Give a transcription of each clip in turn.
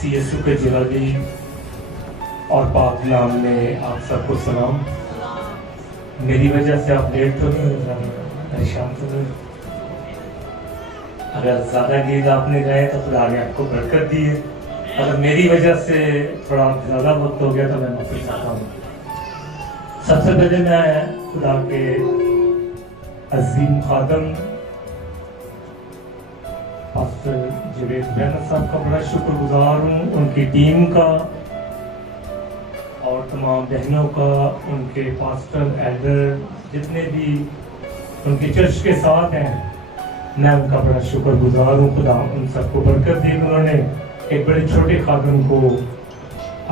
सी यीशु के जलाली और पाक नाम में आप सबको सलाम। मेरी वजह से आप लेट तो नहीं हो रहे, परेशान तो नहीं? अगर ज़्यादा गीत आपने गाए तो खुदा ने आपको बरकत दी है। अगर मेरी वजह से थोड़ा ज़्यादा वक्त हो गया तो मैं माफ़ी चाहता हूँ। सबसे पहले मैं खुदा के अजीम खादम पास्टर जवेद रहमत साहब का बड़ा शुक्रगुजार हूँ, उनकी टीम का और तमाम बहनों का, उनके पास्टर एल्डर जितने भी उनके चर्च के साथ हैं, मैं उनका बड़ा शुक्रगुजार हूँ। खुदा उन सबको बरकत दी। उन्होंने एक बड़े छोटे खादम को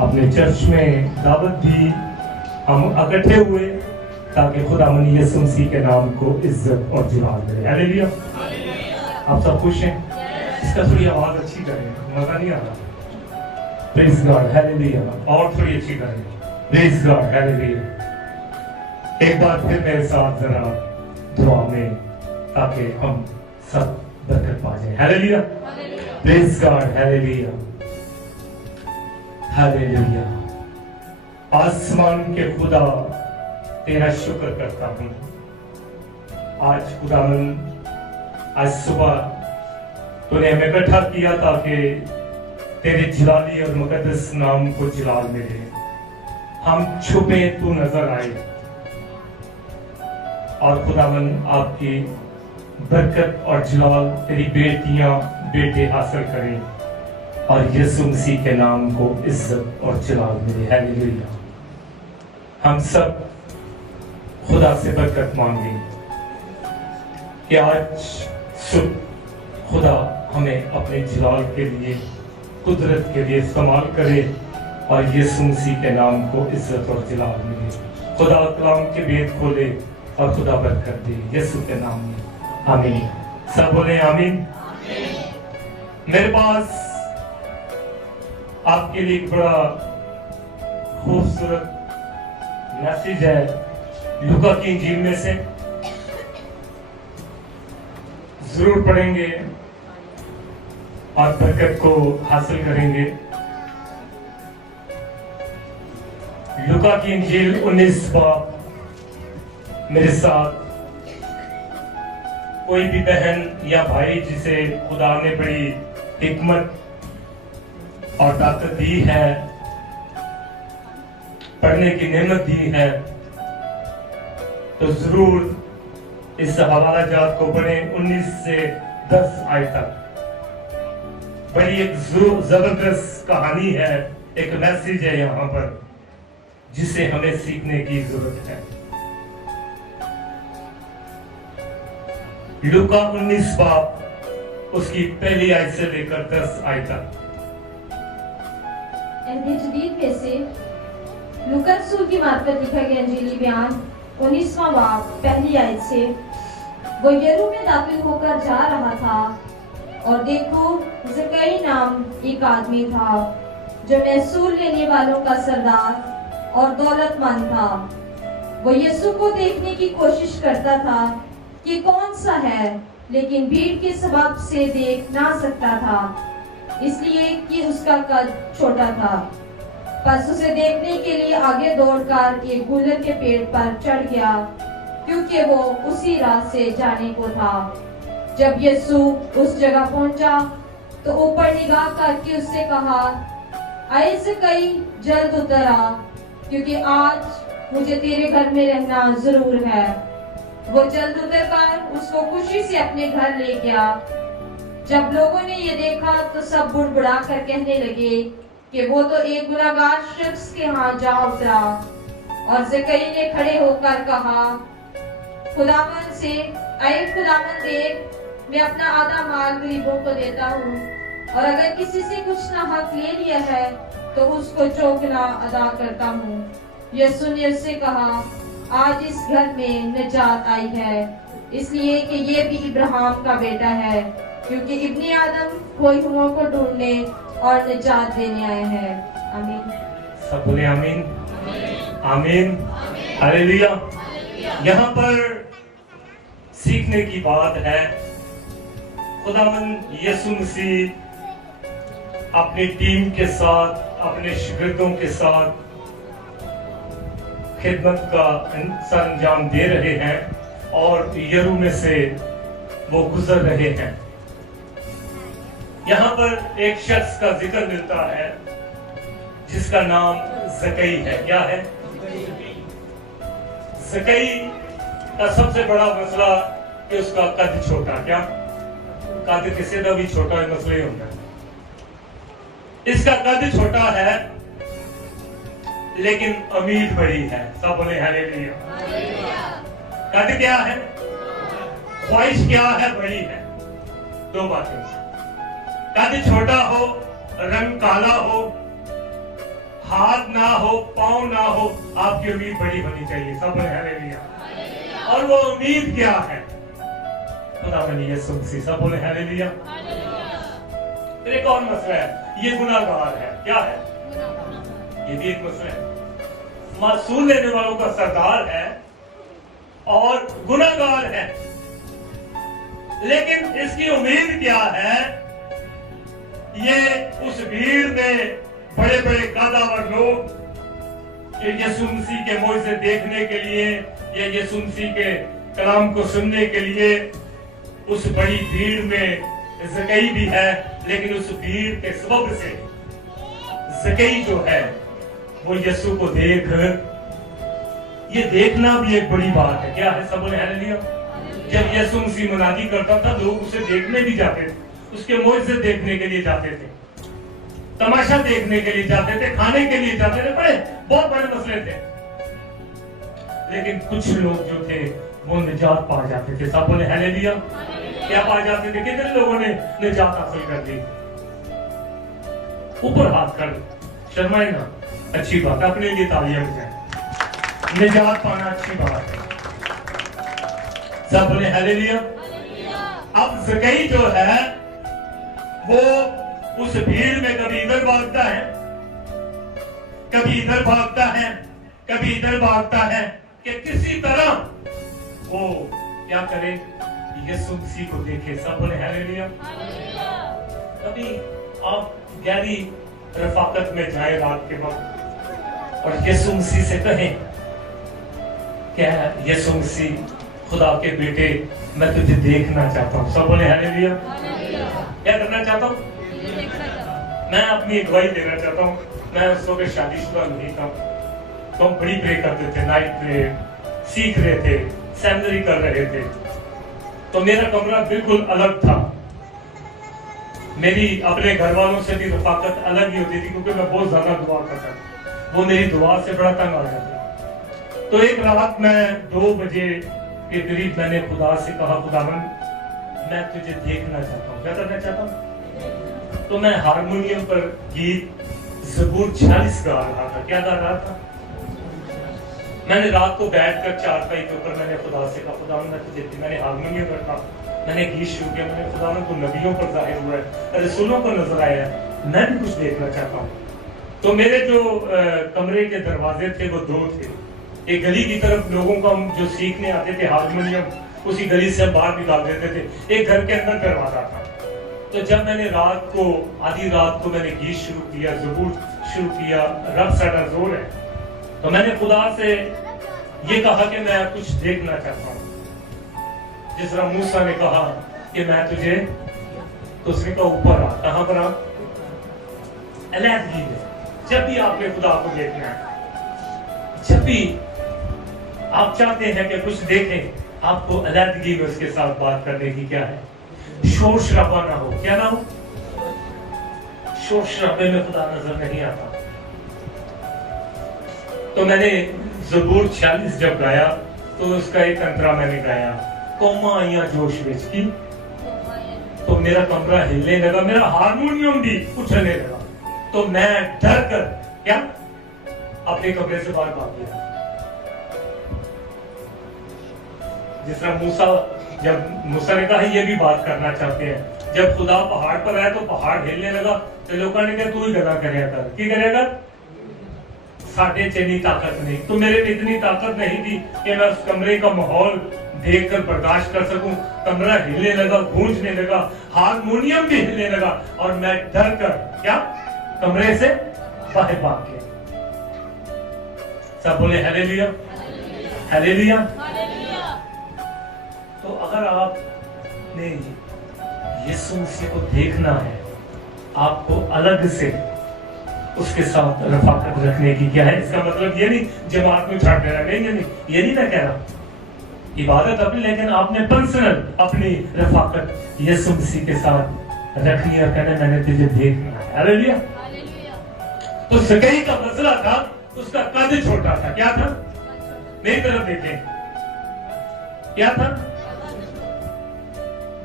अपने चर्च में दावत दी, हम इकट्ठे हुए ताकि खुदा यीशु मसीह के नाम को इज्जत और जलाल मिले। हालेलुया। आप सब खुश हैं? इसका थोड़ी आवाज अच्छी करें, मजा नहीं आ रहा। Praise God, hallelujah. और थोड़ी अच्छी करें, प्रेज गॉड, हालेलुया। एक बार फिर मेरे साथ जरा दुआ में, ताकि हम सब बरकत पा जाए। Hallelujah, praise God, hallelujah, hallelujah. आसमान के खुदा तेरा शुक्र करता हूँ। आज खुदावन, आज सुबह तूने हमें इकट्ठा किया ताकि तेरे जलाली और मुकद्दस नाम को जलाल मिले। हम छुपे तू नजर आए और खुदावन आपकी बरकत और जलाल तेरी बेटियां बेटे हासिल करें और यीशु मसीह के नाम को इज्जत और जलाल मिले। हालेलुया। हम सब खुदा से बरकत मांगे कि आज सुबह खुदा हमें अपने जलाल के लिए, कुदरत के लिए इस्तेमाल करे और यीशु मसीह के नाम को इज्जत और जलाल मिले। खुदा कलाम के भेद खोले और खुदा बरकत दे यीशु के नाम में। आमीन। सब बोले आमीन। मेरे पास आपके लिए एक बड़ा खूबसूरत मैसेज है लूका की इंजील में से, जरूर पढ़ेंगे और बरकत को हासिल करेंगे। लूका की इंजील 19 बाब। मेरे साथ कोई भी बहन या भाई जिसे खुदा ने बड़ी हिकमत और ताकत दी है, पढ़ने की नेमत दी है, तो जरूर इस हवाला जात को पढ़ें। 19 से 10 आयत तक बड़ी एक जबरदस्त कहानी है, एक मैसेज है यहाँ पर जिसे हमें सीखने की जरूरत है। लूका 19 बाब उसकी पहली आयत से लेकर 10 आयत तक। जदीद में से लूका रसूल की मार्फत लिखा गया इंजीली बयान 19वां बाब पहली आयत से। वो यरू में दाखिल होकर जा रहा था और देखो ज़कई नाम एक आदमी था जो महसूल लेने वालों का सरदार और दौलतमंद था। वो यीशु को देखने की कोशिश करता था कि कौन सा है, लेकिन भीड़ के सबब से देख ना सकता था, इसलिए कि उसका कद छोटा था। बस उसे देखने के लिए आगे दौड़कर एक गुलर के पेड़ पर चढ़ गया, क्योंकि वो उसी राह से जाने को था। जब यीशु उस जगह पहुंचा तो ऊपर निगाह करके उससे कहा, आए ज़कई जल्द उतर आ, क्योंकि आज मुझे तेरे घर में रहना जरूर है। वो जल्द उतरकर उसको खुशी से अपने घर ले गया। जब लोगों ने ये देखा तो सब बुड़बुड़ा कर कहने लगे कि वो तो एक गुनाहगार शख्स के यहाँ जा उतरा। और ज़कई ने खड़े होकर कहा, खुदावन से, ऐ खुदावन देख, मैं अपना आधा माल गरीबों को देता हूँ, और अगर किसी से कुछ नाहक ले लिया है तो उसको चौगुना अदा करता हूँ। यीशु ने उससे कहा, आज इस घर में निजात आई है, इसलिए कि ये भी इब्राहिम का बेटा है, क्योंकि इब्ने आदम कोहिनूओं को ढूंढने और निजात देने आए हैं। आमीन। सब बोले आमीन। आमीन। हालेलुया। यहाँ पर सीखने की बात है, खुदावन यीशु मसीह अपनी टीम के साथ, अपने शागिर्दों के साथ खिदमत का सर अंजाम दे रहे हैं और यरू में से वो गुजर रहे हैं। यहाँ पर एक शख्स का जिक्र मिलता है जिसका नाम ज़कई है। क्या है? ज़कई का सबसे बड़ा मसला कि उसका कद छोटा। क्या कद किसी का भी छोटा मसला ही होता है। इसका कद छोटा है लेकिन उम्मीद बड़ी है। सब बोले हालेलुया। कद क्या है? ख्वाहिश क्या है? बड़ी है। दो बातें, कद छोटा हो, रंग काला हो, हाथ ना हो, पांव ना हो, आपकी उम्मीद बड़ी होनी चाहिए। सब बोले हालेलुया। और वो उम्मीद क्या है? खुदा बनी यीशु मसीह। सब बोले हालेलुया। फिर एक और मसला है, ये गुनाहगार है। क्या है? ये भी एक मसला है। मासूल लेने वालों का सरदार है और गुनाहगार है, लेकिन इसकी उम्मीद क्या है? ये उस भीड़ में बड़े बड़े कदावर लोग यीशु मसीह के मोइज़े देखने के लिए या यीशु मसीह के कलाम को सुनने के लिए उस बड़ी भीड़ में ज़कई भी है, लेकिन उस भीड़ के सबब से ज़कई जो है वो यीशु को देख, ये देखना भी एक बड़ी बात है। क्या है? सब ने हालेलुया। जब यीशु मसीह मुनादी करता था, लोग उसे देखने भी जाते थे, उसके मोइज़े देखने के लिए जाते थे, तमाशा देखने के लिए जाते थे, खाने के लिए जाते थे, बहुत बड़े मसले थे। लेकिन कुछ लोग जो थे वो निजात पा जाते थे। सब ने हालेलुया। क्या पा जाते थे? कितने लोगों ने निजात हासिल कर ली? ऊपर हाथ कर, शर्माए ना, अच्छी बात, अपने लिए तालियां बजाएं। निजात पाना अच्छी बात है। सब बोले हालेलुया। अब ज़कई जो है वो उस भीड़ में कभी इधर भागता है, कभी इधर भागता है, कभी इधर भागता है कि किसी तरह वो क्या करे? यीशु मसीह को देखे। सब बोले हालेलुया। कभी आप गहरी रफाकत में जाए रात के वक्त और यीशु मसीह से कहें, क्या यीशु मसीह खुदा के बेटे, मैं तुझे देखना चाहता हूँ। सब बोले हालेलुया। क्या करना चाहता हूँ? मैं अपनी अगुवाई देना चाहता हूँ। मैं उस वक्त शादीशुदा नहीं था, तो हम बड़ी प्रे करते थे, नाइट प्रे सीख रहे थे, सेमिनरी कर रहे थे। तो मेरा कमरा बिल्कुल अलग था। मेरी अपने घर वालों से भी रफाकत अलग ही होती थी, क्योंकि मैं बहुत ज्यादा दुआ करता था। वो मेरी दुआ से बड़ा तंग आ जाता। तो एक रात मैं 2 बजे के करीब मैंने खुदा से कहा, खुदावंद मैं तुझे देखना चाहता हूँ। क्या करना चाहता हूँ? तो मैं हारमोनियम पर गीत ज़बूर 46 गा रहा था। क्या गा रहा था? मैंने रात को बैठकर चारपाई के ऊपर मैंने खुदा से कहा, खुदावंद मैं तुझे, मैंने हारमोनियम रखा, मैंने गीत शुरू किया, मैंने खुदावंद को नबियों पर जाहिर हुआ है, रसूलों को नजर आया है, मैं भी कुछ देखना चाहता हूँ। तो मेरे जो कमरे के दरवाजे थे वो 2 थे। एक गली की तरफ लोगों का जो सीखने आते थे हारमोनियम, उसी गली से हम बाहर निकाल देते थे। एक घर के अंदर दरवाजा था। तो जब मैंने रात को, आधी रात को मैंने गीत शुरू किया, ज़बूर शुरू किया, रब साडा जोर है, तो मैंने खुदा से ये कहा कि मैं कुछ देखना चाहता हूँ। जिस तरह मूसा ने कहा कि मैं तुझे, तो उसने कहा ऊपर आ। कहां पर आ? अलहदगी में। जब भी आपने खुदा को देखना है, जब भी आप चाहते हैं कि कुछ देखें, आपको अलहदगी में उसके साथ बात करने की क्या है? शोर शराबा ना हो। क्या ना हो? शोर शराबे में खुदा नजर नहीं आता। तो मैंने ज़बूर 46 जब गाया तो उसका एक अंतरा मैंने गाया, कौमा आइया जोश विच की, तो मेरा कमरा हिलने लगा, मेरा हारमोनियम भी उछलने लगा। तो मैं डर कर क्या अपने कमरे से बाहर भाग गया। जिस तरह मूसा, जब मूसा ने कहा ये भी बात करना चाहते हैं, जब खुदा पहाड़ पर आया तो पहाड़ हिलने लगा, तो लोगों ने कहा तू ही गदा करेगा कर। की करेगा? साढ़े इतनी ताकत नहीं। तो मेरे में इतनी ताकत नहीं थी कि मैं उस कमरे का माहौल देखकर बर्दाश्त कर सकूं। कमरा हिलने लगा, गूंजने लगा, हारमोनियम भी हिलने लगा और मैं डर कर क्या कमरे से बाहर भाग गया। सब बोले हालेलुया, हालेलुया। तो अगर आपने यीशु मसीह को देखना है, आपको अलग से उसके साथ रफाकत रखने की क्या है, इसका मतलब ये नहीं जमात में छाट देना, नहीं, ये नहीं मैं कह रहा। इबादत अपनी, लेकिन आपने पर्सनल अपनी रफाकत यीशु मसीह के साथ रखनी और कहना मैंने तुझे देखना है। हालेलुया। तो सकई का मसला था, उसका कद छोटा था। क्या था? मेरी तरफ देखें, क्या था?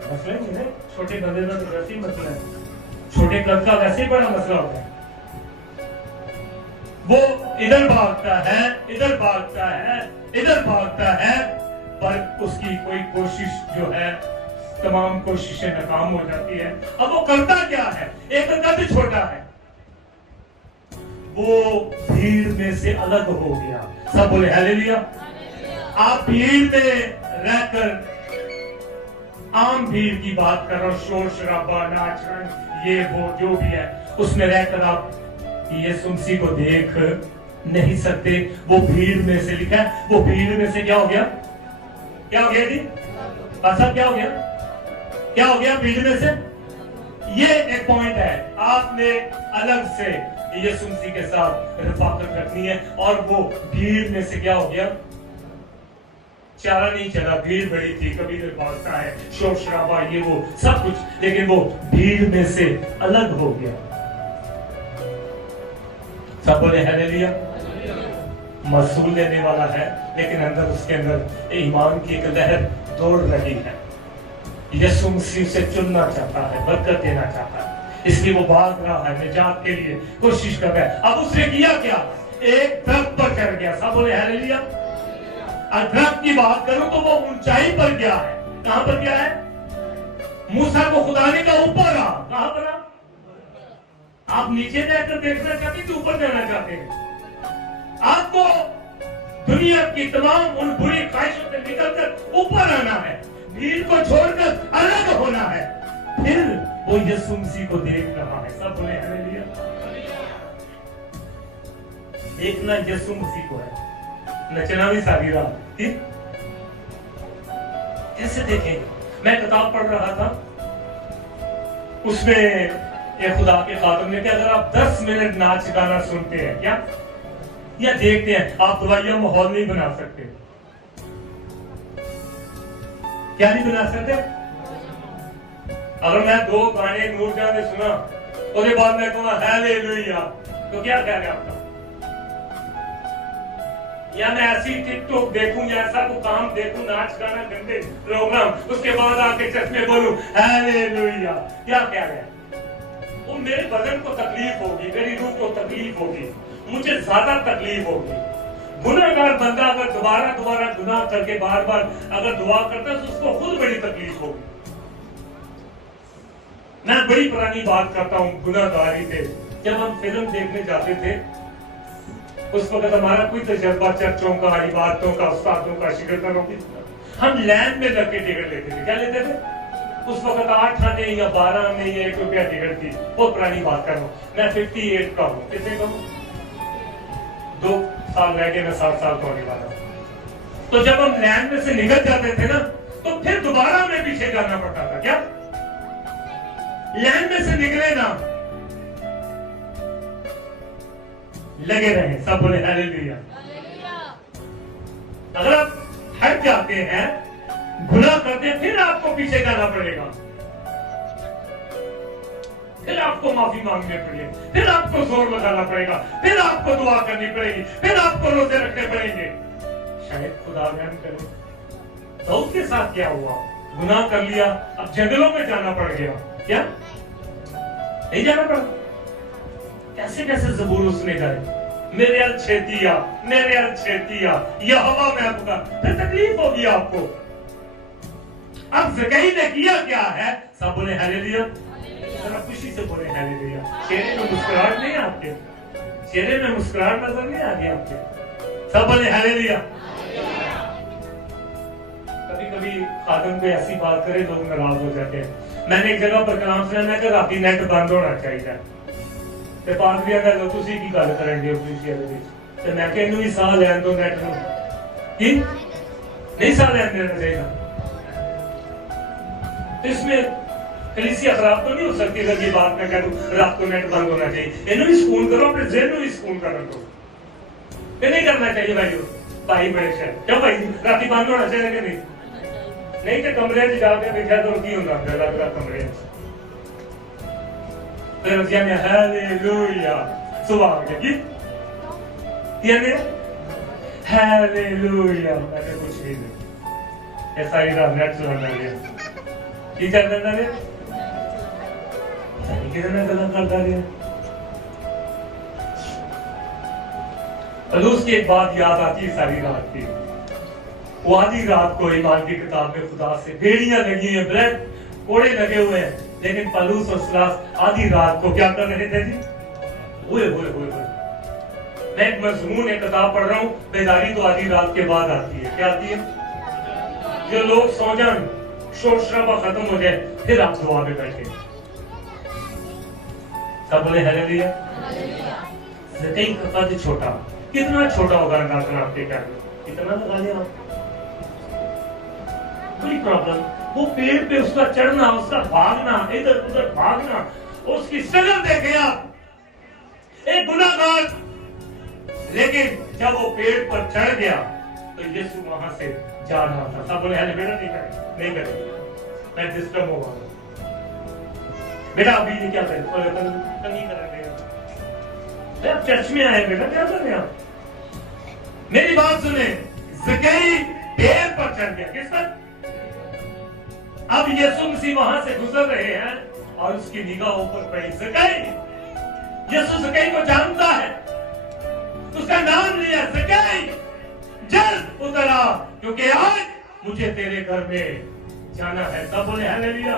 मसला नहीं है, छोटे बंदे का तो वैसे ही मसला है, छोटे कद का वैसे ही बड़ा मसला होता है। वो इधर भागता है, इधर भागता है, इधर भागता है, पर उसकी कोई कोशिश जो है, तमाम कोशिशें नाकाम हो जाती है। अब वो करता क्या है? एक कद छोटा है, वो भीड़ में से अलग हो गया। सब बोले हालेलुया। आप भीड़ में रहकर, आम भीड़ की बात कर रहा हूं, शोर शराबा, नाच गान, ये वो जो भी है, उसमें रहकर आप यीशु मसीह को देख नहीं सकते। वो भीड़ में से, लिखा है वो भीड़ में से क्या हो गया? क्या हो गया जी? पासा क्या हो गया? क्या हो गया भीड़ में से? ये एक पॉइंट है, आपने अलग से यीशु मसीह के साथ रफाकत रखनी है। और वो भीड़ में से क्या हो गया? चारा नहीं चला, भीड़ बड़ी थी, कभी इधर भागता है, शोर शराबा, ये वो सब कुछ, लेकिन वो भीड़ में से अलग हो गया। सब बोले हालेलुया। मसूल लेने वाला है, लेकिन अंदर उसके अंदर ईमान की एक लहर दौड़ रही है। यीशु मसीह से चुनना चाहता है, बरकत देना चाहता है, इसलिए वो भाग रहा है, निजात के लिए कोशिश कर रहा है। अब उसने किया क्या? एक दरख्त पर चढ़ गया। सब बोले हालेलुया। और दरख्त की बात करूं तो वो ऊंचाई पर गया है। कहां पर गया है? मूसा को खुदा ने कहा ऊपर आ। कहां पर आ? आप नीचे जाकर देखना चाहते हैं कि ऊपर जाना चाहते हैं? आपको दुनिया की तमाम उन बुरी ख्वाहिशों से निकलकर ऊपर आना है, भीड़ को छोड़कर अलग होना है। फिर वो यीशु मसीह को देख रहा है। सब बोले हालेलुया। देखना यीशु मसीह को है, नचना भी सारी रात। कैसे देखें? मैं किताब पढ़ रहा था, उसमें एक खुदा के खातम ने कहा, अगर आप 10 मिनट नाच गाना सुनते हैं क्या या देखते हैं, आप दवाइयां माहौल नहीं बना सकते। क्या नहीं बना सकते? अगर मैं 2 गाने नूरजहां ने सुना, उसके बाद मैं कहूँगा हालेलुया, तो क्या ख्याल है आपका? या मैं ऐसी टिकटॉक देखूं या ऐसा को काम देखूं, नाच गाना गंदे प्रोग्राम, उसके बाद आके चर्च में बोलूं हालेलुया, क्या ख्याल है? वो मेरे बदन को तकलीफ होगी, मेरी रूह को तकलीफ होगी, मुझे ज्यादा तकलीफ होगी। गुनाहगार बंदा अगर दोबारा गुनाह करके बार बार अगर दुआ करता है तो उसको खुद बड़ी तकलीफ होगी। मैं बड़ी पुरानी बात करता हूँ गुनाहगारी पे। जब हम फिल्म देखने जाते थे, उस वक्त हमारा कोई तजर्बा चर्चों का, इबादतों का, उस्तादों का, शिकरदारों की, हम लैंड में लग के टिकट लेते थे। क्या लेते थे? उस वक्त 8 आने या 12 आने या 1 रुपया टिकट थी। बहुत पुरानी बात कर रहा हूँ, मैं 58 का हूँ। कितने का हूँ? 2 साल रह गए, मैं 7 साल का होने वाला हूँ। तो जब हम लैंड में से निकल जाते थे ना, तो फिर दोबारा हमें पीछे जाना पड़ता था। क्या? लैंड में से निकले ना, लगे रहे। सब बोले हालेलुया। अगर आप हट जाते हैं, गुनाह करते हैं, फिर आपको पीछे जाना पड़ेगा, फिर आपको माफी मांगनी पड़ेगी, फिर आपको जोर लगाना पड़ेगा, फिर आपको दुआ करनी पड़ेगी, फिर आपको रोजे रखने पड़ेंगे। शायद खुदा रहम करे। दाऊद के साथ क्या हुआ? गुनाह कर लिया, अब जंगलों में जाना पड़ गया। क्या? नहीं जाना पड़ा? कैसे कैसे ज़बूर उसने गाए, मेरे अलछेतिया, मेरे अलछेतिया, यहोवा मैं आपका। फिर तकलीफ होगी आपको। अब ज़कई ने किया क्या है? सब बोले हालेलुया। जरा खुशी से बोले हालेलुया। चेहरे में मुस्कुराहट नहीं आपके? चेहरे में मुस्कुराहट नजर नहीं आ रही आपके? सब बोले हालेलुया। कभी कभी खादम कोई ऐसी बात करे लोग नाराज हो जाते हैं। मैंने एक जगह पर कलाम सुना, मैं कि राती नेट बंद होना चाहिए ते पादरी कहंदा तुसीं की गल करन दे ऑफिशियल दे विच, ते मैं कि इहनूं भी साह लैण दो नेट नूं, की नहीं साह लैण देना चाहिए। तो इसमें कलीसिया खराब तो नहीं हो सकती अगर ये बात मैं कह दूं रात को नेट बंद होना चाहिए। इन्हें भी सुकून करो, अपने ज़हन में भी सुकून करने दो, ये नहीं करना चाहिए भाई बड़े शहर क्या भाई राती बंद होना चाहिए कि नहीं तो कमरे में जाके बैठा तो की होता है अलग अलग कमरे में फिर यानी हालेलुया सुबह के की यानी हालेलुया ऐसे कुछ नहीं ऐसा ही रात नेट चलाना है की करना है कितना गलत करता है। पलूस की एक बात याद आती है सारी रात की। वो आधी रात को ईमान की किताब में खुदा से भेड़ियां लगी हैं, ब्रेड कोड़े लगे हुए हैं, लेकिन पलूस और सिलास आधी रात को क्या कर रहे थे जी? ओए ओए ओए ओए, मैं एक मजमून एक किताब पढ़ रहा हूँ, बेदारी तो आधी रात के बाद आती है। क्या आती है? जो लोग सो जान, शोर शराबा खत्म हो जाए, फिर आप दुआ में बैठे। सब बोले हालेलुया। ज़कई का कद छोटा, कितना छोटा होगा अंदाज़ा आपके क्या कितना लगा लिया आप? बड़ी प्रॉब्लम। वो पेड़ पे उसका चढ़ना, उसका भागना, इधर उधर भागना, उसकी शक्ल देखे आप, एक गुनाहगार। लेकिन जब वो पेड़ पर चढ़ गया तो यीशु वहां से जा रहा था। सब बोले हाले बेटा नहीं करे मैं डिस्टर्ब होगा बेटा, अभी ये क्या करें? नहीं करेंगे आप चर्च में आए बेटा, क्या कर रहे हैं आप? मेरी बात सुने, ज़कई पेड़ पर चढ़ गया। किस पर? अब यीशु मसीह वहां से गुजर रहे हैं और उसकी निगाह ऊपर पड़ी। ज़कई, यीशु ज़कई को जानता है, उसका नाम लिया ज़कई, जल्द उतर आ क्योंकि आज मुझे तेरे घर में जाना है। सब बोले हालेलुया।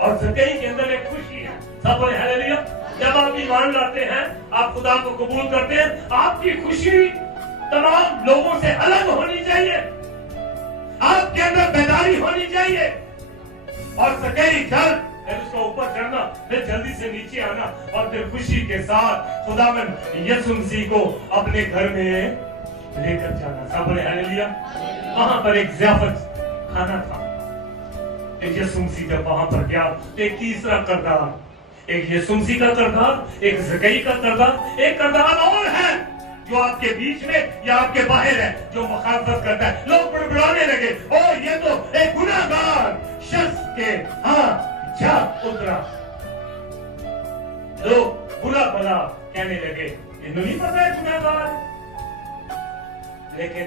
और ज़कई के अंदर एक खुशी है। सब बोले हालेलुया। जब आप ईमान लाते हैं, आप खुदा को कबूल करते हैं, आपकी खुशी तमाम लोगों से अलग होनी चाहिए, आपके अंदर बेदारी होनी चाहिए। और ज़कई जल्द फिर उसको ऊपर चढ़ना, फिर जल्दी से नीचे आना और फिर खुशी के साथ खुदावंद यीशु मसीह को अपने घर में लेकर जाना। सब बोले हालेलुया। वहां पर एक ज़ियाफत खाना था। यीशु मसीह जब वहां पर गया तो एक तीसरा किरदार, एक यीशु मसीह का किरदार, एक ज़कई का किरदार, एक किरदार और है जो आपके बीच में या आपके बाहर है, जो मुखालफत करता है। लोग बड़बड़ाने लगे, ओ ये तो एक गुनाहगार शख्स के जा उतरा। लोग बुरा भला कहने लगे, इन्हें नहीं पता है गुनाहगार, लेकिन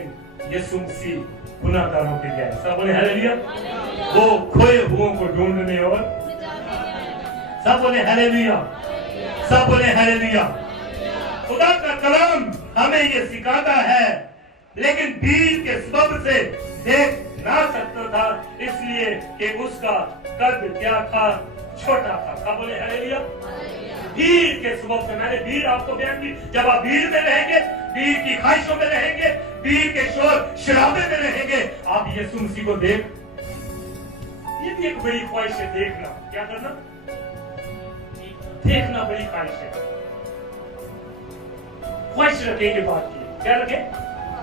यीशु मसीह गुनाहगारों के लिए। सब बोले हालेलुया। वो खोए हुओं को ढूंढने और सब बोले हालेलुया। सब बोले हालेलुया। खुदा का कलाम हमें ये सिखाता है, लेकिन बीज के सबब से देख ना सकता था, इसलिए कि उसका कद क्या था? छोटा था। सब बोले हालेलुया। भीड़ के सबब से, मैंने भीड़ आपको बयान की, जब आप भीड़ में रहेंगे, भीड़ की ख्वाहिशों में रहेंगे, भीड़ के शोर शराबे में रहेंगे, आप यीशु मसीह को देख, ये भी एक बड़ी ख्वाहिश है देखना। क्या करना? देखना बड़ी ख्वाहिश है। ख्वाहिश रखें ये बात की, क्या रखें?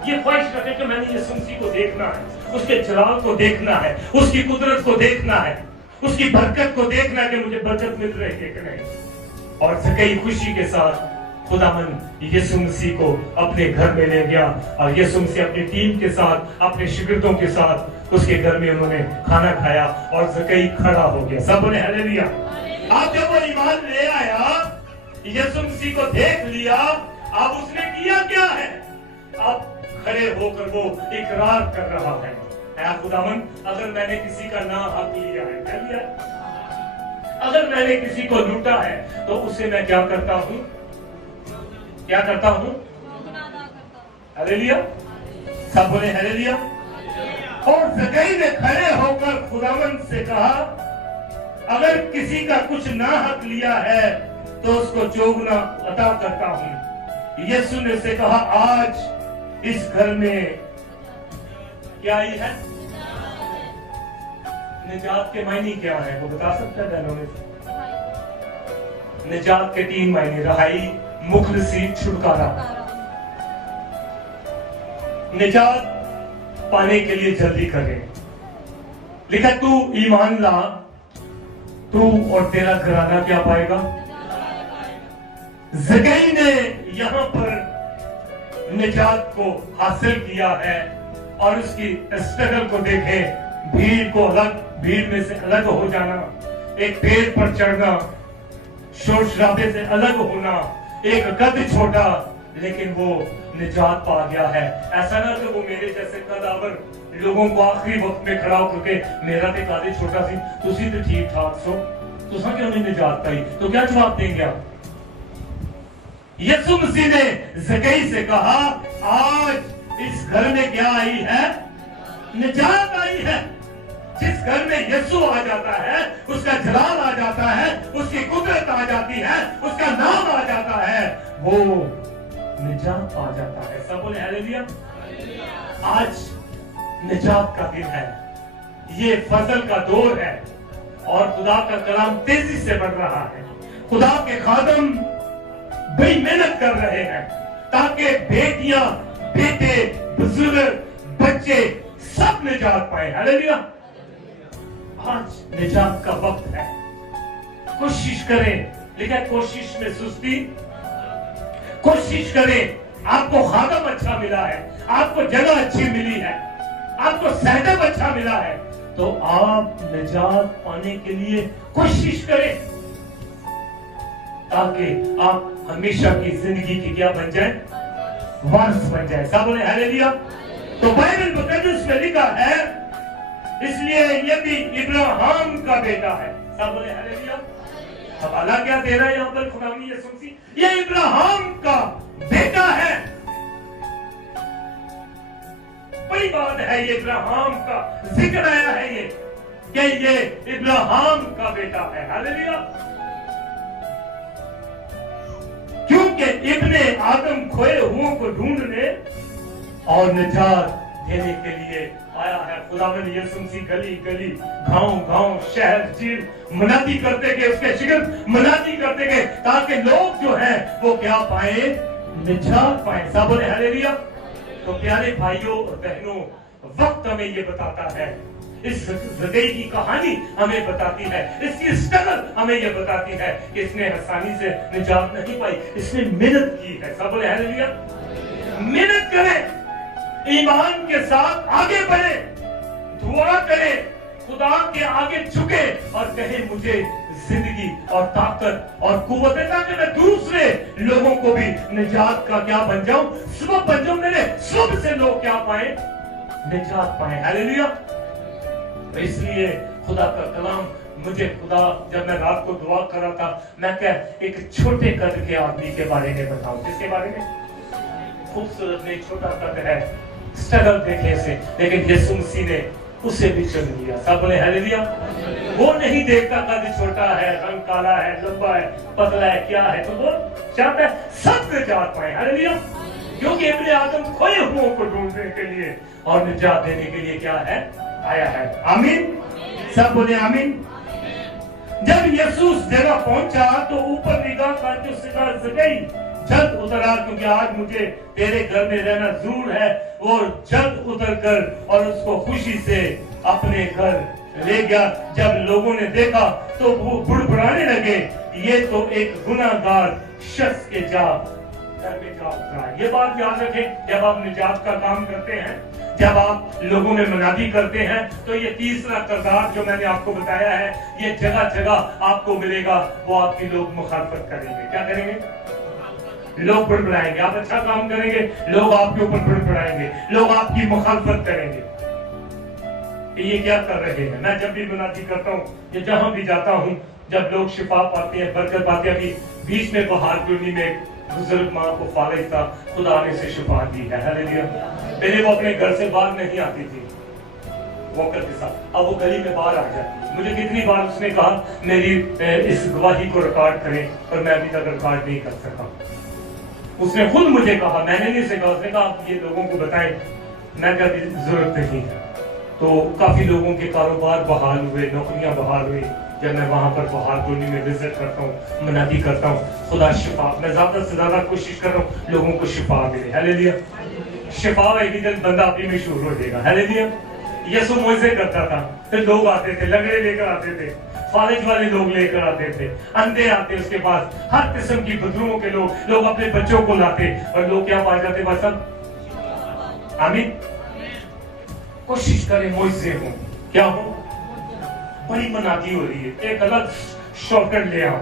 ये ख्वाहिश रखें कि मैंने यीशु मसीह को देखना है, उसके जलाल को देखना है, उसकी कुदरत को देखना है, उसकी बरकत को देखना है कि मुझे बरकत मिल रही है कि नहीं। और ज़कई खुशी के साथ खुदावंद यीशु मसीह को अपने घर में ले गया और यीशु मसीह अपनी टीम के साथ, अपने शागिर्दों के साथ उसके घर में उन्होंने खाना खाया और ज़कई खड़ा हो गया। सब बोले हालेलुया। आप जब वो ईमान ले आया, यीशु मसीह को देख लिया, अब उसने किया क्या है? अब खड़े होकर वो इकरार कर रहा है, ऐ खुदावंद, अगर मैंने किसी का नाम हक लिया है, क्या लिया? अगर मैंने किसी को लूटा है तो उसे मैं क्या करता हूँ? क्या करता हूँ? हालेलुया। सब बोले हालेलुया। और ज़कई ने खड़े होकर खुदावंद से कहा, अगर किसी का कुछ ना हक लिया है तो उसको चौगुना अता करता हूँ। यीशु ने से कहा, आज इस घर में क्या आई है? निजात के मायने क्या है वो बता सकता है बहनों में? निजात के 3 मायने, रहाई, मुखलसी, छुटकारा। निजात पाने के लिए जल्दी करें। लिखा तू ईमान ला, तू और तेरा घराना क्या पाएगा? ज़कई ने यहां पर निजात को हासिल किया है और उसकी स्ट्रगल को देखें। भीड़ में से अलग हो जाना, एक पेड़ पर चढ़ना, शोर शराबे से अलग होना, एक कद छोटा, लेकिन वो निजात पा गया है। ऐसा ना कि वो मेरे जैसे कदावर लोगों को आखिरी वक्त में खड़ा होकर मेरा ते कादे छोटा सी, तुसी तो ठीक ठाक सो, तुसा क्यों नहीं निजात पाई? तो क्या जवाब देंगे आप? यीशु मसीह ने ज़कई से कहा, आज इस घर में क्या आई है? निजात आई है। जिस घर में यीशु आ जाता है, उसका जलाल आ जाता है, उसकी कुदरत आ जाती है, उसका नाम आ जाता है, वो निजात पा जाता है। सब बोले हालेलुया। आज निजात का दिन है, ये फजल का दौर है और खुदा का कलाम तेजी से बढ़ रहा है। खुदा के खादम बड़ी मेहनत कर रहे हैं ताकि बेटियां, बेटे, बुजुर्ग, बच्चे सब निजात पाए। हालेलुया। आज निजात का वक्त है। कोशिश करें, लेकिन कोशिश में सुस्ती। कोशिश करें। आपको खादम अच्छा मिला है, आपको जगह अच्छी मिली है, आपको सेटअप अच्छा मिला है, तो आप निजात पाने के लिए कोशिश करें ताकि आप हमेशा की जिंदगी की क्या बन जाए? वारिस बन जाए। सब बोले हालेलुया। तो बाइबल मुकद्दस में लिखा है, इसलिए ये भी इब्राहिम का बेटा है। सब बोले हालेलुया। अब अल्लाह क्या दे रहा है यहाँ पर? खुदावंद यीशु मसीह, ये इब्राहिम का बेटा है। बड़ी बात है, ये इब्राहिम का जिक्र आया है ये कि ये इब्राहिम का बेटा है। हालेलुया। क्योंकि इब्ने आदम खोए हुओं को ढूंढने और निजात देने के लिए आया है। खुदावंद यीशु मसीह गली गली, गांव गांव, शहर झील मनाती करते गए, उसके शिकस्त मनाती करते गए ताकि लोग जो हैं वो क्या पाए? निजात पाए। सब बोले हालेलुया। तो प्यारे भाइयों और बहनों, वक्त हमें ये बताता है, इस ज़कई की कहानी हमें बताती है, इसकी स्ट्रगल हमें ये बताती है कि इसने आसानी से निजात नहीं पाई, इसने मेहनत की है। सब बोले हालेलुया। मेहनत करें, ईमान के साथ आगे बढ़े, दुआ करें, खुदा के आगे झुके और कहे मुझे जिंदगी और ताकत और कुव्वत है ताकि मैं दूसरे लोगों को भी निजात का क्या बन जाऊं? सबब बन जाऊं। मेरे सब से लोग क्या पाए? निजात पाए। हालेलुया। इसलिए खुदा का कलाम मुझे, खुदा जब मैं रात को दुआ कर रहा था, मैं क्या एक छोटे कद के आदमी के बारे में बताऊं? किसके बारे में? खूबसूरत नहीं, छोटा कद है, स्ट्रगल देखे से, लेकिन यीशु मसीह ने उसे भी चुन लिया। सब बोले हालेलुया। वो नहीं देखता कद छोटा है, रंग काला है, लंबा है, पतला है, क्या है, तो वो चाहता है सब निजात पाए। हालेलुया। क्योंकि इब्ने आदम खोए हुओं को ढूंढने के लिए और निजात देने के लिए क्या है? आया है। आमीन। सब बोले आमीन। जब यीशु उस जगह पहुंचा तो ऊपर निगाह करके उससे कहा, ज़कई जल्द उतर आ, क्योंकि आज मुझे तेरे घर में रहना जरूर है। वो जल्द उतर कर और उसको खुशी से अपने घर ले गया। जब लोगों ने देखा तो वो बुड़बुड़ाने लगे, ये तो एक गुनाहगार शख्स के घर में जा उतरा। ये बात याद रखें, जब आप निजात का काम करते हैं, जब आप लोगों में मनादी करते हैं, तो ये तीसरा किरदार जो मैंने आपको बताया है, ये जगह जगह आपको मिलेगा। वो आपकी लोग मुखालफत करेंगे। क्या करेंगे? लोग बुड़बुड़ाएंगे। आप अच्छा काम करेंगे, लोग आपके ऊपर बुड़बुड़ाएंगे, लोग आपकी मुखालफत करेंगे। ये क्या कर रहे हैं? मैं जब भी मुनादी करता हूँ, ये जहां भी जाता हूँ, जब लोग शिफा पाते हैं, बरकत पाते हैं, अभी बीच में बाहर क्यों में बुजुर्ग माँ को फालिज था, खुदा ने से शिफा दी है। हालेलुया। पहले वो अपने घर से बाहर नहीं आती थी वॉकर के साथ, अब वो गली में बाहर आ जाती है। मुझे कितनी बार उसने कहा मेरी इस गवाही को रिकॉर्ड करें, पर मैं अभी तक रिकॉर्ड नहीं कर सका। उसने खुद मुझे कहा, मैंने नहीं सिखा, उसने कहा आप ये लोगों को बताएं मैं कहा जरूरत नहीं है। तो काफी लोगों के कारोबार बहाल हुए, नौकरियां बहाल हुई। जब मैं वहां पर बहालपुरी में विजिट करता हूँ, मनादी करता हूँ, खुदा शिफा, मैं ज्यादा से ज्यादा कोशिश कर रहा हूँ लोगों को शिफा मिले। हालेलुया। शिफा एक दिन बंदा अपनी मशहूर हो जाएगा। हालेलुया। यीशु मोइज़े करता था, फिर लोग आते थे, लगड़े लेकर आते थे, फालिज वाले लोग लेकर आते थे, अंधे आते उसके पास, हर किस्म की बदरुओं के लोग अपने बच्चों को लाते और लोग क्या पा जाते बस सब। आमीन। कोशिश करें मोइज़े हो, क्या हो, बड़ी मनादी हो रही है, एक अलग शॉर्टकट ले आओ,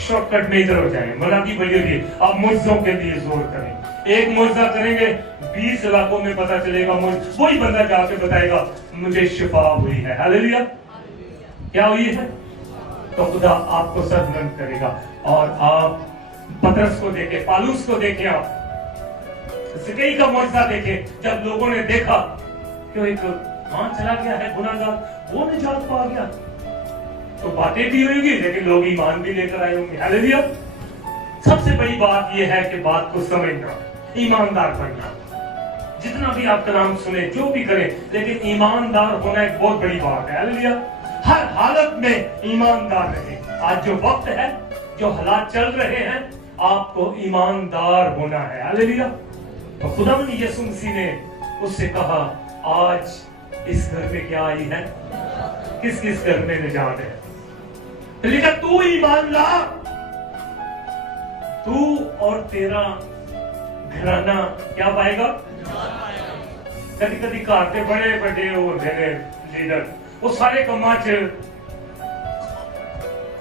शॉर्टकट में इधर हो जाए। मनादी बड़ी हो रही है, आप मुइज़ों के लिए जोर करें। एक मुइज़ा करेंगे 20 इलाकों में पता चलेगा, वही बंदा जाके बताएगा मुझे शिफा हुई है। हालेलुया। क्या हुई है? तो खुदा आपको सदमंद करेगा। और आप पतरस को देखे, पालूस को देखे, आप ज़कई का मुइज़ा देखे। जब लोगों ने देखा कि एक वहां चला गया है गुनाहगार, वो निजात पा गया, तो बातें भी होंगी लेकिन लोग ईमान भी लेकर आए होंगे। हालेलुया। सबसे बड़ी बात यह है कि बात को समझना, ईमानदार बनना। जितना भी आप कलाम सुने, जो भी करें, लेकिन ईमानदार होना एक बहुत बड़ी बात है। हालेलुया। हर हालत में ईमानदार रहे। आज जो वक्त है, जो हालात चल रहे हैं, आपको ईमानदार होना है। हालेलुया। तो खुदावंद यीशु मसीह ने उससे कहा, आज इस घर में क्या आई है? किस किस घर में निजात है? तो लिखा, तू ईमान ला, तू और तेरा घराना क्या पाएगा? कभी कभी घाटे बड़े बड़े होते हैं लीडर, वो सारे कमां च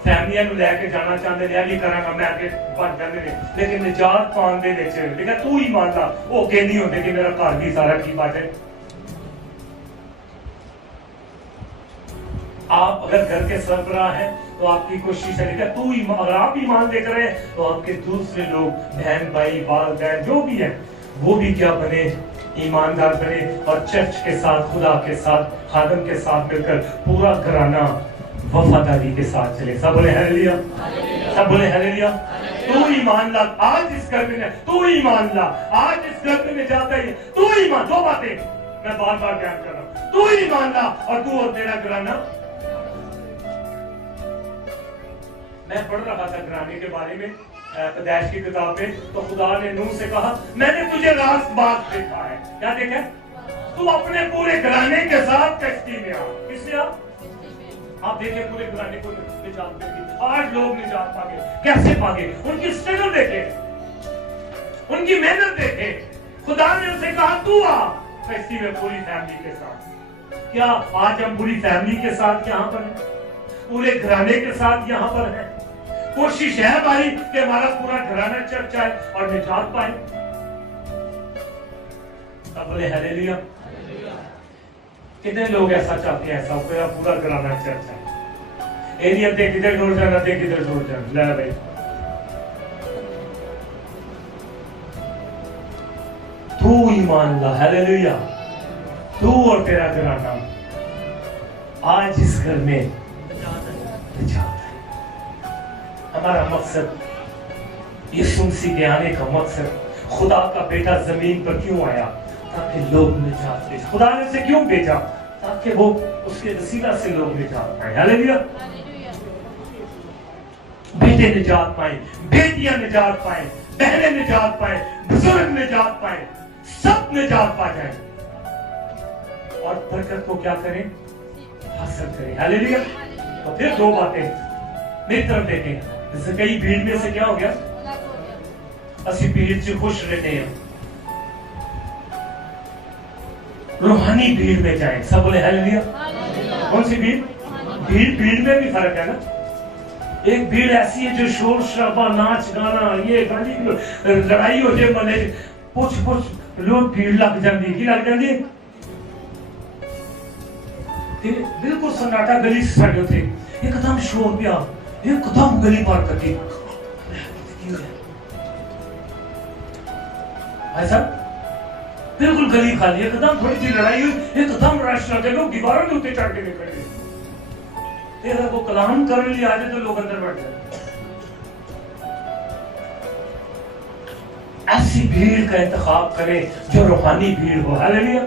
फैमिलियां ਨੂੰ ਲੈ ਕੇ ਜਾਣਾ ਚਾਹੁੰਦੇ ਨੇ, ਇਹ ਕਰਾਂਗਾ ਮੈਂ ਅੱਗੇ ਵੱਧ ਜਾਂਦੇ ਨੇ, लेकिन निजात पाने ਦੇ ਵਿੱਚ ਲਿਖਾ ਤੂੰ ਹੀ ਮੰਨਦਾ, ਉਹ ਅੱਗੇ ਨਹੀਂ ਹੁੰਦੇ कि मेरा घर भी सारा की बात है। आप अगर घर के सरबराह हैं तो आपकी कोशिश है, लिखा तू ही, अगर आप ईमान लेकर आए तो आपके दूसरे लोग, बहन भाई बाल बहन जो भी है, वो भी क्या बने? ईमानदार बने। और चर्च के साथ, खुदा के साथ, खादम के साथ मिलकर पूरा घराना वफादारी के साथ चले। सब बोले हालेलुया, सब बोले हालेलुया। तू ईमान ला, आज इस घर में तू ईमान ला, आज इस घर में जाता है तू ईमान। दो बातें मैं बार बार बयान कर रहा हूं, तू ईमान ला और तू और तेरा घराना। मैं पढ़ रहा था घराने के बारे में पैदाइश की किताब में, तो खुदा ने नूह से कहा, मैंने तुझे रास्त बात देखा है। क्या देखा? तू अपने पूरे घराने के साथ कश्ती में आ। किससे आ? आप देखे पूरे घराने को निजात देगी। 8 लोग निजात पागे। कैसे पागे? उनकी स्ट्रगल देखे, उनकी मेहनत देखे। खुदा ने उसे कहा, तू आ कश्ती में पूरी फैमिली के साथ। क्या आज हम पूरी फैमिली के साथ यहाँ पर हैं? पूरे घराने के साथ यहाँ पर हैं? कोशिश है भाई कि हमारा पूरा घराना चर्च आए और निजात पाए। सब बोले हालेलुया। कितने लोग ऐसा चाहते हैं? ऐसा पूरा घराना चर्च आए। एरिया देख किधर जोड़ जाना, देख किधर जोड़ जाना। ले भाई, तू ईमान ला। हालेलुया। तू और तेरा घराना आज इस घर में निजात। हमारा मकसद, यीशु मसीह के आने का मकसद, खुदा का बेटा जमीन पर क्यों आया? ताकि लोग निजात ले। खुदा ने उसे क्यों भेजा? ताकि वो उसके वसीला से लोग निजात पाए। हालेलुया। बेटे निजात पाए, बेटियां निजात पाए, बहनें निजात पाए, बुजुर्ग निजात पाए, सब निजात पा जाए और बरकत को क्या करें? हासिल करें। हालेलुया। तो फिर दो बातें मेरी तरफ देखें। जैसे कई भीड़ में से क्या हो गया? असी भीड़ से खुश रहते हैं, रूहानी भीड़ में जाए। सब बोले हालेलुया। कौन सी भीड़? भीड़ में भी फर्क है ना। एक भीड़ ऐसी है जो शोर शराबा, नाच गाना, ये गाली लड़ाई हो जाए, मले पुछ लोग भीड़ लग जाती की लग जाती बिल्कुल सन्नाटा गली से साढ़े थे, एकदम शोर पिया, एकदम गली पार करती ऐसा बिल्कुल गली खाली, एकदम थोड़ी सी लड़ाई हुई, एकदम रश लगे, लोग दीवारों के ऊपर चढ़ के निकल गए। फिर वो कलाम करने लिए आते तो लोग अंदर बैठ जाते। ऐसी भीड़ का इंतखाब करें जो रूहानी भीड़ हो। हालेलुया।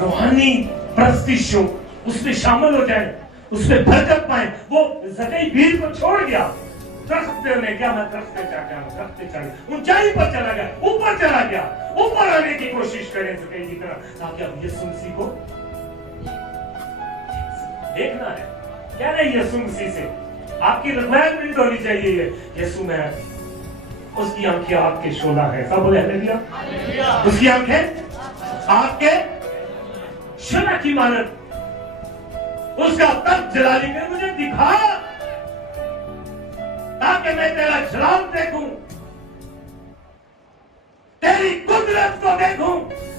रूहानी परस्तिश हो, उसमें शामिल हो जाए, उसमें बरकत पाए। वो ज़कई भीड़ को छोड़ गया, दरख्त ने क्या, मैं दरख्त पे चढ़ गया, दरख्त पे चढ़, ऊंचाई पर चला गया, ऊपर चला गया। ऊपर आने की कोशिश करें ज़कई की तरह, ताकि अब यीशु मसीह को देखना है। क्या नहीं यीशु मसीह से आपकी रिक्वायरमेंट होनी चाहिए, यीशु में उसकी आंखें आपके शोला है। सब बोले हालेलुया। उसकी आंखें आपके शोला की मानत, उसका तब जलाली में मुझे दिखा, ताकि मैं तेरा जलाल देखूं, तेरी कुदरत को देखूं,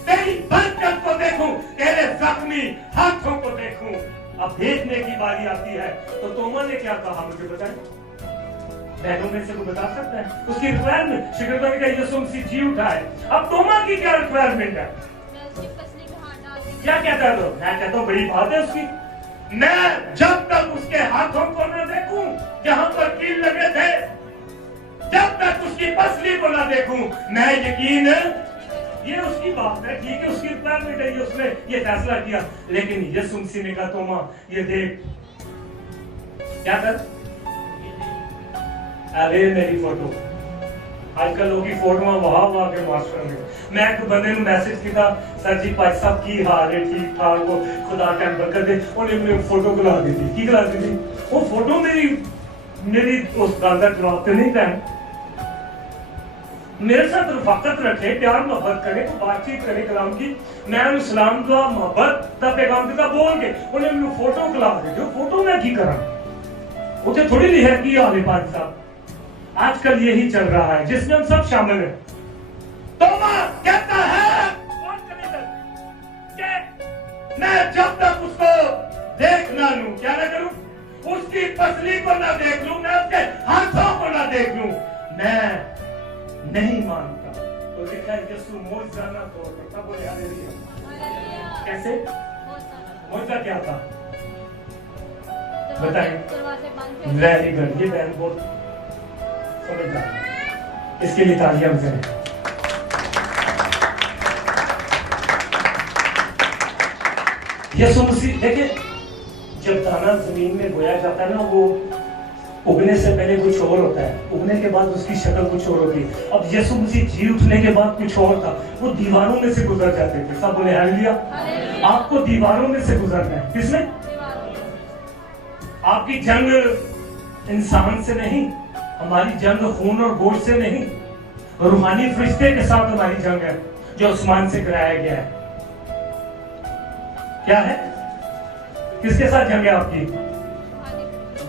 तेरी बरकत को देखूं, तेरे जख्मी हाथों को देखूं। अब देखने की बारी आती है। तो तोमा ने क्या कहा, मुझे बताएं, बहनों में से कोई बता सकता है उसकी रिक्वायरमेंट? शिकरदानी का यीशु मसीह जी उठा है, अब तोमा की क्या रिक्वायरमेंट है? क्या कहता है? मैं कहता हूँ बड़ी बात है उसकी, मैं जब तक उसके हाथों को न देखूं जहां पर कील लगे थे, जब तक उसकी पसली को न देखूं, मैं यकीन, ये उसकी बात है, ठीक है, उसकी रिक्वायरमेंट है, ये उसने ये फैसला किया। लेकिन यीशु मसीह ने कहा, तोमा ये देख, क्या कर, अरे मेरी फोटो, आजकल लोग की फोटो वहां के मास्टर में। मैं एक बंदे ने मैसेज किया, सर जी भाई साहब की हाल है, ठीक ठाक, वो खुदा का बरकत दे, उन्हें मेरी फोटो खिला दी थी। की खिला दी थी? वो फोटो मेरी उस गल का जवाब तो नहीं पैन, मेरे साथ रफाकत रखे, प्यार मोहब्बत करे, तो बातचीत करे कलाम की। मैं सलाम दुआ मोहब्बत का पैगाम दिता बोल के, उन्हें मेरी फोटो खिला दी थी। फोटो मैं की करा, उसे थोड़ी लिखा की हाल है भाई साहब। आजकल यही चल रहा है जिसमें हम सब शामिल हैं। तोमा कहता है मैं जब तक उसको देख ना लूं, क्या ना करूं, उसकी पसली को ना देख लूं, मैं उसके हाथों को ना देख लूं, मैं नहीं मानता। तो लिखा है यीशु मौजज़ा ना तौर पर, सब बोले हालेलुया। कैसे मौजज़ा क्या था बताइए? वेरी गुड, ये बहन बहुत समझदार, इसके लिए तालियां बजाएं। यीशु मसीह देखे, जब दाना जमीन में बोया जाता है ना, वो उगने से पहले कुछ और होता है, उगने के बाद उसकी शक्ल कुछ और होती है। अब यीशु मसीह जी उठने के बाद कुछ और था, वो दीवारों में से गुजर जाते थे। सब बोले हालेलुया। आपको दीवारों में से गुजरना है। किसमें? आपकी जंग इंसान से नहीं, हमारी जंग खून और गोश्त से नहीं, रूहानी फरिश्ते के साथ हमारी जंग है, जो आसमान से कराया गया है। क्या है? किसके साथ जंग है आपकी?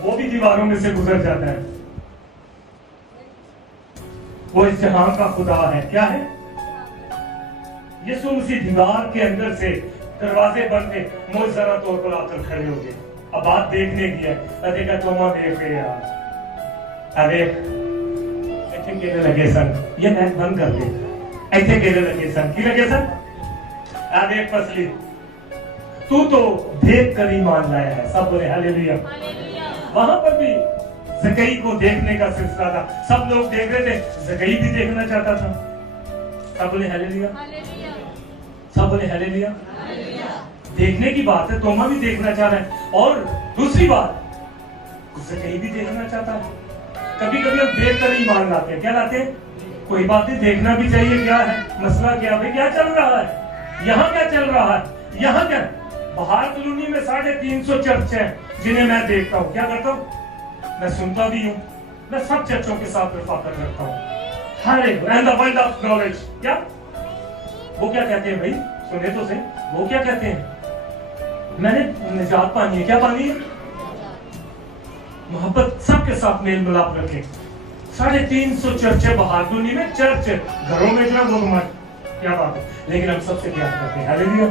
वो भी दीवारों में से गुजर जाता है। वो इस जहां का खुदा है। क्या है? यीशु मसीह दीवार के अंदर से दरवाजे बंद थे, मौजज़ा तौर पर आकर खड़े हो गए। अब बात देखने की है। देखा तोमा देख यार, अरे ऐसे कहने लगे सन, ये मैं बंद कर दे, ऐसे कहने लगे सन, की लगे सन, अरे पसली तू तो देख कर ईमान लाया है। सब बोले हालेलुया। वहां पर भी ज़कई को देखने का सिलसिला था, सब लोग देख रहे थे, ज़कई भी देखना चाहता था। सब बोले हालेलुया, सब बोले हालेलुया। देखने की बात है, तोमा भी देखना चाह रहा है, और दूसरी बात ज़कई भी देखना चाहता है। कभी कभी हम देख कर ईमान लाते हैं। क्या लाते हैं? कोई बात नहीं, देखना भी चाहिए। क्या है मसला, क्या भाई क्या चल रहा है यहाँ, क्या चल रहा है यहाँ, क्या बाहर कॉलोनी में 350 चर्च है जिन्हें मैं देखता हूँ। क्या करता हूँ? मैं सुनता भी हूँ, मैं सब चर्चों के साथ रफाकत करता हूँ। हर एक and the world of knowledge, क्या वो क्या कहते हैं भाई, सुने तो सही, वो क्या कहते हैं? मैंने निजात पानी है। क्या पानी है? मोहब्बत, सबके साथ मेल मिलाप रखे। 350 चर्च है बाहर कॉलोनी में, चर्च घरों में जो वो तुम्हारी क्या बात है, लेकिन हम सबसे प्यार करते हैं। हालेलुया।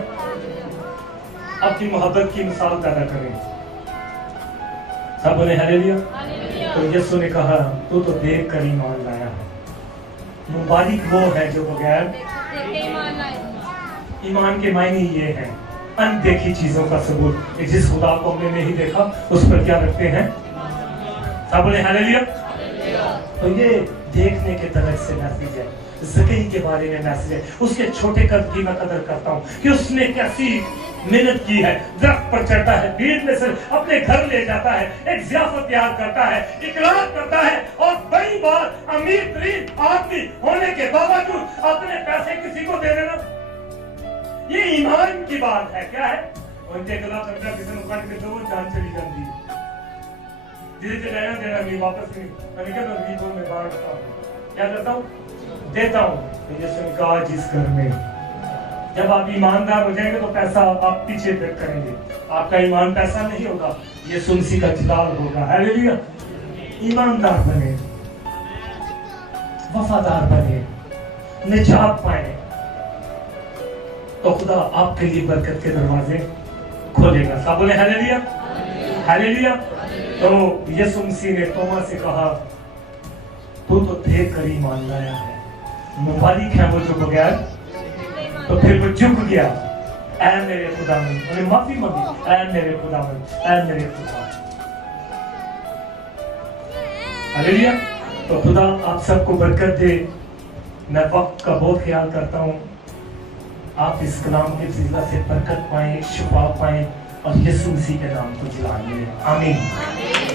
अपनी मोहब्बत की मिसाल पैदा करें। सब बोले हालेलुया। तो यीशु ने कहा, तू तो देख कर ईमान लाया है। मुबारक वो है जो बगैर ईमान के मायने ये है, अनदेखी चीजों का सबूत। जिस खुदा को हमने नहीं देखा उस पर क्या रखते हैं? सब बोले हालेलुया। तो ये देखने के तरफ से मैसेज है, ज़कई के बारे में मैसेज है। उसके छोटे कद की मैं कदर करता हूँ कि उसने कैसी मेहनत की है, दरख्त पर चढ़ता है, भीड़ में से अपने घर ले जाता है, एक ज़ियाफत तैयार करता है, इकरार करता है, और कई बार अमीर तरीन आदमी होने के बावजूद अपने पैसे किसी को दे देना, ये ईमान की बात है। क्या है? उनके गला करना किसी ने काट के दो, जान चली जाती है, धीरे धीरे लेना देना भी वापस नहीं। मैंने कहा तो गरीबों में बांटता हूँ, क्या करता हूँ? देता हूँ। तो ये सुनका जिस घर में जब आप ईमानदार हो जाएंगे तो पैसा आप पीछे फेंक करेंगे, आपका ईमान पैसा नहीं होगा, ये सुनसी का जलाल होगा। हालेलुया। ईमानदार बने, वफादार बने, निजात पाए, तो खुदा आपके लिए बरकत के दरवाजे खोलेगा। सब बोले हालेलुया, हालेलुया। तो यीशु मसीह ने तोमा से कहा, तू तो देख कर ईमान लाया है, मुबारक है वो जो बगैर। तो फिर वो झुक गया, ऐ मेरे खुदावंद, उन्हें माफी मांगी, ऐ मेरे खुदावंद, ऐ मेरे खुदा। हालेलुया। तो खुदा आप सबको बरकत दे। मैं वक्त का बहुत ख्याल करता हूँ, आप इस कलाम के ज़िला से बरकत पाएं, शिफा पाएं, और यीशु मसीह के नाम को जलाल मिले। आमीन।